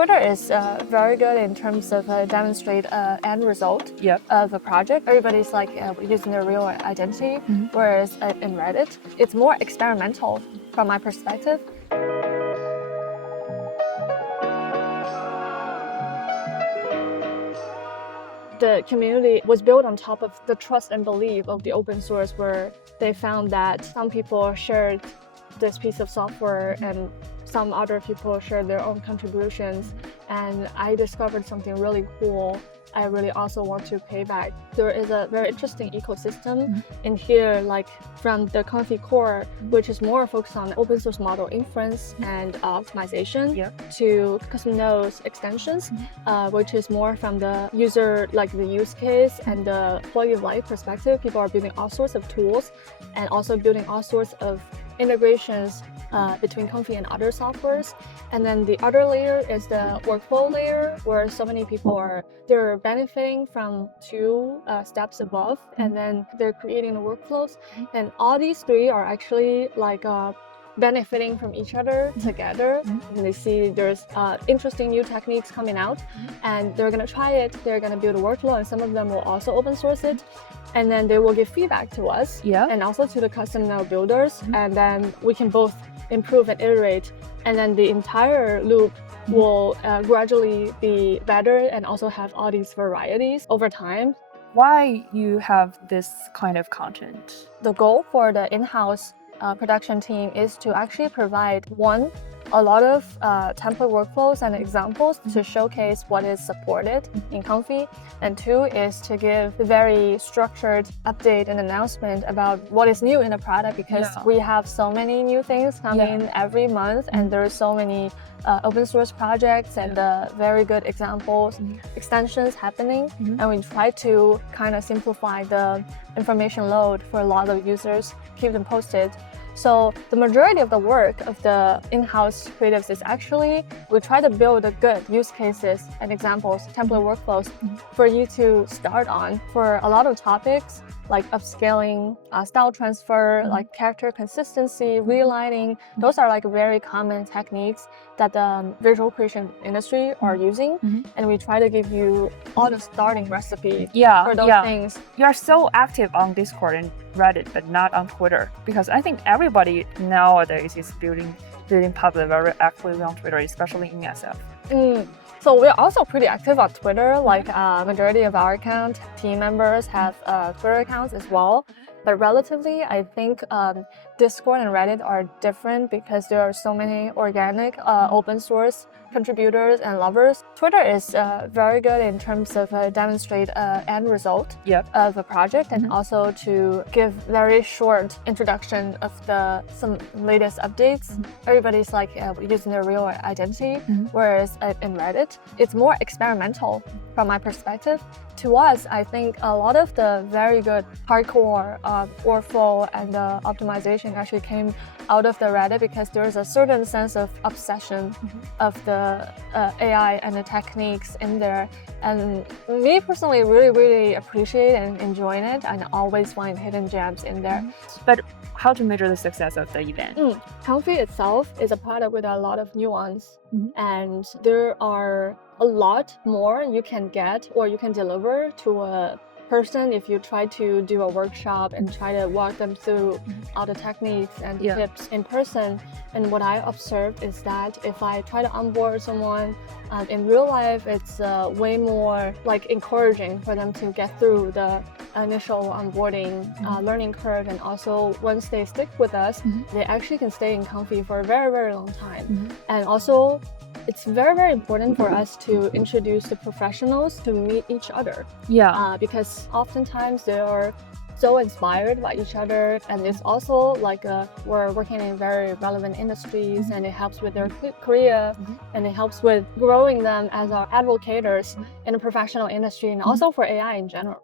Twitter is very good in terms of demonstrate end result of a project. Everybody's like using their real identity, whereas in Reddit, it's more experimental from my perspective. The community was built on top of the trust and belief of the open source, where they found that some people shared this piece of software and some other people shared their own contributions. And I discovered something really cool. I really also want to pay back. There is a very interesting ecosystem in here, like from the Comfy core, which is more focused on open source model inference and optimization, to custom nodes extensions, which is more from the user, like the use case and the quality of life perspective. People are building all sorts of tools and also building all sorts of integrations between Comfy and other softwares. And then the other layer is the workflow layer, where so many people they're benefiting from two steps above, and then they're creating the workflows. And all these three are actually like benefiting from each other together. And they see there's interesting new techniques coming out, and they're gonna try it, they're gonna build a workflow, and some of them will also open source it. And then they will give feedback to us and also to the custom node builders, and then we can both improve and iterate, and then the entire loop will gradually be better and also have all these varieties over time. Why you have this kind of content? The goal for the in-house production team is to actually provide a lot of template workflows and examples to showcase what is supported in Comfy, and two is to give a very structured update and announcement about what is new in the product, because we have so many new things coming every month, and there are so many open source projects and very good examples, extensions happening, and we try to kind of simplify the information load for a lot of users, keep them posted. So the majority of the work of the in-house creatives is actually, we try to build a good use cases and examples, template workflows for you to start on for a lot of topics like upscaling, style transfer, like character consistency, realigning. Those are like very common techniques that the visual creation industry are using. And we try to give you all the starting recipe for those things. You are so active on Discord and Reddit, but not on Twitter, because I think everybody nowadays is building public very actively on Twitter, especially in SF. So we're also pretty active on Twitter. Like majority of our team members have Twitter accounts as well. But relatively, I think Discord and Reddit are different because there are so many organic open source contributors and lovers. Twitter is very good in terms of demonstrate end result of a project, and also to give very short introduction of some latest updates. Everybody's like using their real identity, whereas in Reddit, it's more experimental from my perspective. To us, I think a lot of the very good hardcore workflow and optimization actually came out of the Reddit, because there's a certain sense of obsession of the AI and the techniques in there. And me personally really appreciate and enjoying it, and always find hidden gems in there. But how to measure the success of the event? Comfy itself is a product with a lot of nuance, and there are a lot more you can get or you can deliver to a person if you try to do a workshop and try to walk them through all the techniques and tips in person. And what I observed is that if I try to onboard someone in real life, it's way more like encouraging for them to get through the initial onboarding learning curve. And also once they stick with us, they actually can stay in Comfy for a very long time. And also, it's very important for us to introduce the professionals to meet each other. Because oftentimes they are so inspired by each other, and it's also like we're working in very relevant industries, and it helps with their career, and it helps with growing them as our advocates in the professional industry, and also for AI in general.